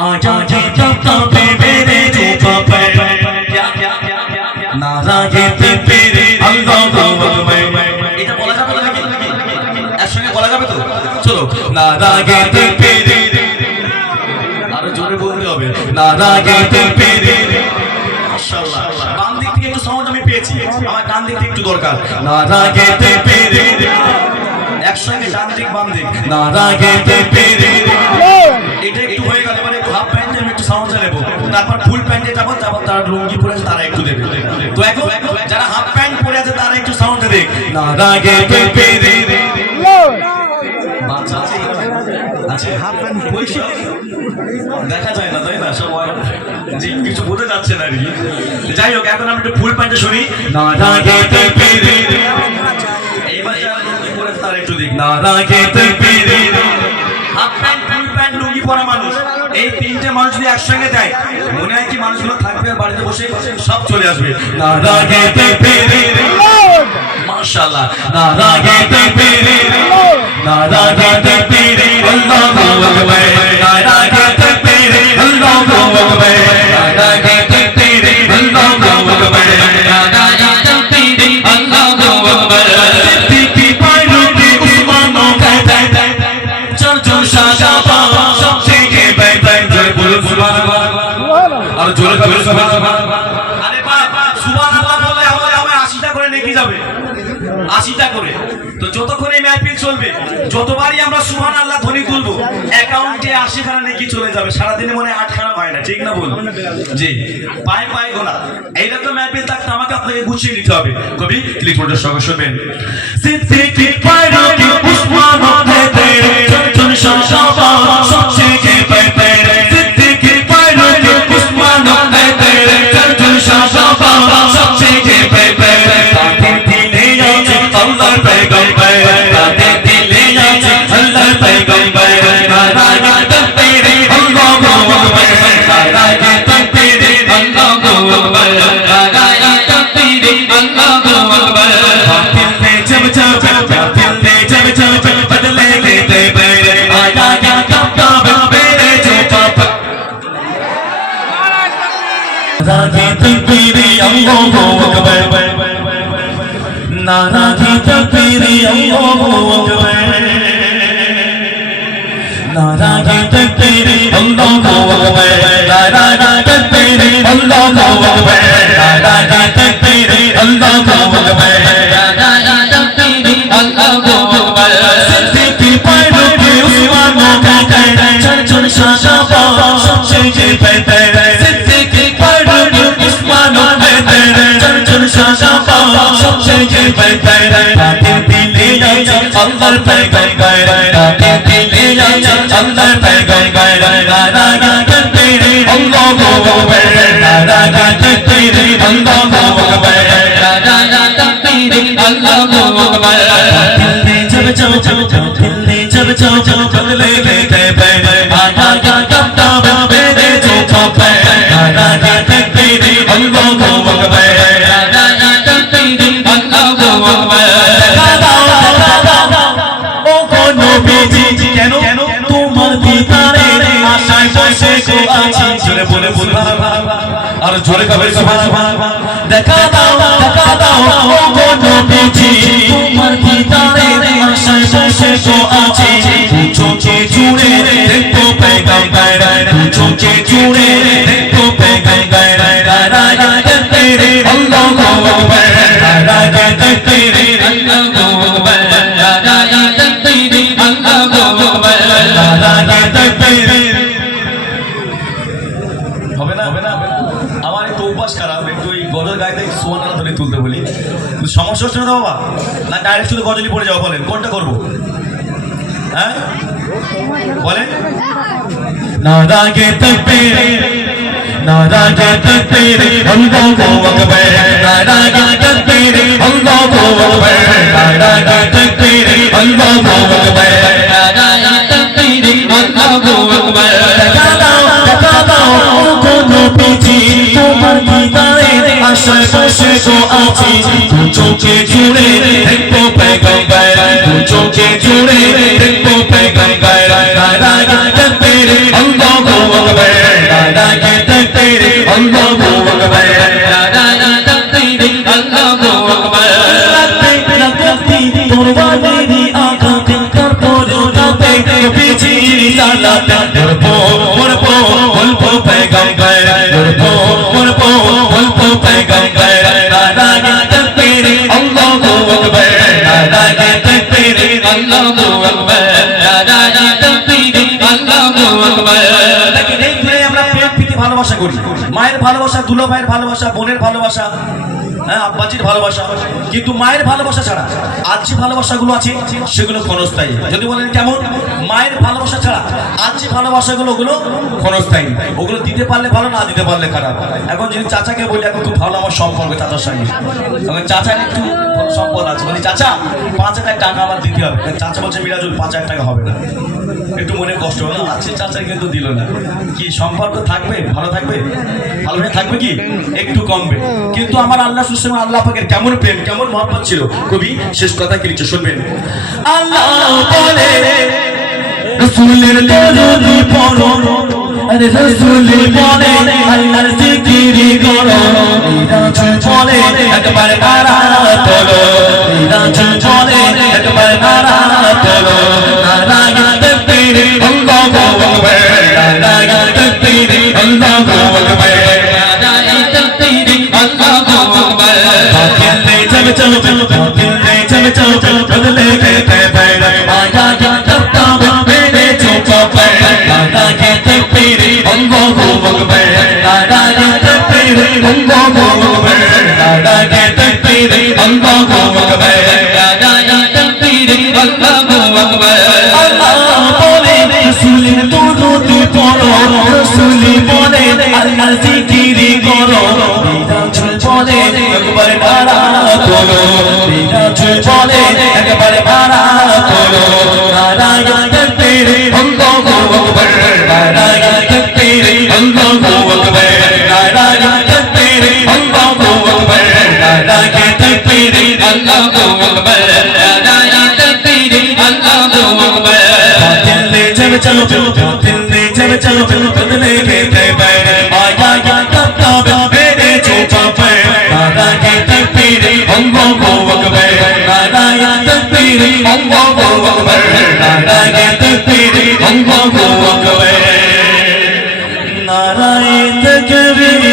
आजा जी चलता पे मेरे चूका पे नाराज़ी पे तेरे अल्लाह এটা বলা যাবে নাকি একসঙ্গে বলা যাবে তো চলো নারাज़ी पे तेरे আরো জোরে বলতে হবে নারাज़ी पे तेरे মাশাআল্লাহ ডান দিক থেকে একটু সাউন্ড আমি পেয়েছি আমার ডান দিক থেকে একটু দরকার নারাज़ी पे तेरे একসঙ্গে ডান দিক বাম দিক নারাज़ी पे तेरे এটা একটু হয়ে গেল মানে হাফ প্যান্ট আমি একটু সাউন্ড নেব তারপর ফুল প্যান্টে যাব তারপর তার লুঙ্গি পরে আছে তারা একটু দেবে তো এখন যারা হাফ প্যান্ট পরে আছে তারা একটু সাউন্ড দেবে নারাज़ी पे तेरे বাচ্চা আছে আচ্ছা হাফ প্যান্ট পয়সা দেখা যায় না তাই না সবাই জি কিছু বোঝা যাচ্ছে না আর কি যাই হোক এখন আমরা একটু ফুল প্যান্টে শুনি নারাज़ी पे तेरे এইবার যারা লুঙ্গি পরে তারা একটু দেখ নারাज़ी पे तेरे হাফ প্যান্ট ফুল প্যান্ট লুঙ্গি পরা মানুষ এই তিনটে মানুষ যদি একসঙ্গে দেয় মনে হয় কি মানুষগুলো থাকবে আর বাড়িতে বসে সব চলে আসবে নারাज़ी पे तेरे মাশাআল্লাহ নারাज़ी पे तेरे नाराज़ी पे तेरे अल्लाहू अकबर नाराज़ी पे तेरे अल्लाहू अकबर नाराज़ी पे तेरे अल्लाहू अकबर नाराज़ी पे तेरे अल्लाहू अकबर सिद्दीकी फारूक उस्मानों का चल चल शाहजादा सबसे के बेहतर जय बोलो सुभान अल्लाह और जोर का बोलो सुभान अल्लाह अरे बाबा सुभान अल्लाह বলে আমায় 80টা করে নেকি যাবে 80টা করে তো যতক্ষণ এই মাহফিল চলবে যতবারই আমরা সুবহানাল্লাহ ধ্বনি তুলবো অ্যাকাউন্টে 80 খানা নেকি চলে যাবে সারা দিনে মনে 8 খানা হয় না ঠিক না বল জি পায়ে পায়ে গোনা এইরকম মাহফিল থাকতে আমাকে আপনাকে গুছিয়ে নিতে হবে কবি ক্লিক করে সঙ্গে শুনবেন সিদ্দিকি ফারুক উসমান তেরে চল শাহজাদা সবচেয়ে কে বেহতর সিদ্দিকি ফারুক উসমান তেরে চল শাহজাদা সবচেয়ে কে বেহতর अल्लाह पैगंबर ताते दिले आजे अल्लाह पैगंबर नाराज़ी पे तेरे अल्लाहू अकबर नाराज़ी पे तेरे अल्लाहू अकबर नाराज़ी पे तेरे अल्लाहू अकबर दिल ने जब बदले लेते मेरे आया क्या कब मेरे जो पाप नाराज़ी पे तेरे अल्लाहू अकबर नाराज़ी पे तेरे अल्लाहू अकबर नाराज़ी पे तेरे अल्लाहू अकबर नाराज़ी पे तेरे अल्लाहू अकबर नाराज़ी पे तेरे अल्लाहू अकबर नाराज़ी पे तेरे अल्लाहू अकबर सिद्दीकी फारूक उस्मान चल चल शाहजादा सबसे बेहतर सिद्दीकी फारूक उस्मान चल चल शाहजादा सबसे बेहतर ताते दिले आजे अल्लाह पैगंबर ताते दिले आजे अल्लाह पैगंबर नाराज़ी पे तेरे अल्लाहू अकबर नाराज़ी पे तेरे अल्लाहू अकबर नाराज़ी पे तेरे अल्लाहू अकबर दिल जब बदले लेते मेरे आया क्या कब मेरे जो पाप नाराज़ी पे तेरे अल्लाहू अकबर কেন তোমার ভিতরে আশায় বসে গো আছি জোরে বলে সুবহানাল্লাহ আর জোরে কবে সুবহানাল্লাহ দেখা দাও ও গো নবীজি তোমার ভিতরে আশায় বসে গো আছি চোখে জুড়ে দেখো पैगंबर চোখে জুড়ে দেখো पैगंबर नाराज़ी पे तेरे अल्लाहू अकबर नाराज़ी पे तेरे अल्लाहू अकबर नाराज़ी पे तेरे अल्लाहू अकबर नाराज़ी पे तेरे হবে না আমার একটু অভ্যাস খারাপ একটু এই গজল গাইতে সুবহানাল্লাহ ধরে তুলতে বলি সমস্যা হচ্ছে না বাবা না ডাইরেক্ট শুধু গজলই পড়ে যাও বলেন কোনটা করব হ্যাঁ বলেন नाराज़ी पे तेरे नाराज़ी पे तेरे अल्लाहू अकबर नाराज़ी पे तेरे अल्लाहू अकबर नाराज़ी पे तेरे अल्लाहू अकबर नाराज़ी पे तेरे अल्लाहू अकबर দেখা দাও গো নবীজি তোমার ভিতরে আশায় বসে গো আছি চোখে জুড়ে দেখো पैगंबर চোখে জুড়ে দেখো पैगंबर रिसालत करबो करबो बोलबो पैगंबर करबो करबो बोलबो पैगंबर नाराए तकबीर अल्लाहू अकबर नाराए तकबीर अल्लाहू अकबर नाराए तकबीर अल्लाहू अकबर। দেখেন এই প্রেমে আমরা প্রেম প্রীতি ভালোবাসা করি, মায়ের ভালোবাসা, দুলা ভাইয়ের ভালোবাসা, বোনের ভালোবাসা, হ্যাঁ আব্বাজির ভালোবাসা, কিন্তু মায়ের ভালোবাসা ছাড়া আজ যে ভালোবাসাগুলো আছে সেগুলো ক্ষণস্থায়ী। যদি বলেন কেমন? মায়ের ভালোবাসা ছাড়া আজ যে ভালোবাসাগুলো ওগুলো ক্ষণস্থায়ী, ওগুলো দিতে পারলে ভালো, না দিতে পারলে খারাপ। এখন যদি চাচাকে বলি এখন খুব ভালো আমার সম্পর্ক চাচার সঙ্গে, এখন চাচার একটু সম্পদ আছে, বলি চাচা 5,000 টাকা আমার দিতে হবে, চাচা বলছে মিরাজুল 5,000 টাকা হবে না, একটু মনে কষ্ট হলো, আছে চাচা কিন্তু দিল না। কি সম্পর্ক থাকবে? ভালো থাকবে? ভালো থাকবে কি? একটু কমবে। কিন্তু আমার আল্লাহ সুবহানাহু আল্লাহ পাকের কেমন প্রেম, কেমন মহব্বত ছিল, কবি শেষ কথা কি লিখছে শুনবেন। আল্লাহ বলে রাসূলের দরুদ পড়ো, আরে রাসূল বলে আল্লাহর জিকির করো, রাসূল বলে একবার নারা তোলো, রাসূল বলে একবার নারা তোলো, নারায়ে তাকবীর আল্লাহু আকবার, নারায়ে তাকবীর আল্লাহু আকবার, নারায়ে তাকবীর আল্লাহু আকবার। খেলতে যাবে চলো খেলতে যাবে চলো বদলে খেতে পারে আয়া তব মেরে চোপা পারে, নারায়ে তাকবীর আল্লাহু আকবার, নারায়ে তাকবীর আল্লাহু আকবার, নারায়ে তাকবীর আল্লাহু আকবার, নারায়ে তাকবীর আল্লাহু আকবার। আল্লাহ বলে রাসূলের দরুদ পড়ো, রাসূল বলে আল্লাহর জিকির করো, রাসূল বলে একবার নারা তোলো, রাসূল বলে একবার নারা তোলো, নারায়ে তাকবীর আল্লাহু আকবার, নারায়ে তাকবীর আল্লাহু আকবার, নারায়ে তাকবীর আল্লাহু আকবার, নারায়ে তাকবীর আল্লাহু আকবার, নারায়ে তাকবীর আল্লাহু আকবার। খেলতে যাবে চলো খেলতে যাবে চলো বদলে খেতে পারে আয়া তব মেরে চোপা পারে, নারায়ে তাকবীর আল্লাহু আকবার, নারায়ে তাকবীর আল্লাহু আকবার, নারায়ে তাকবীর আল্লাহু আকবার, নারায়ে তাকবীর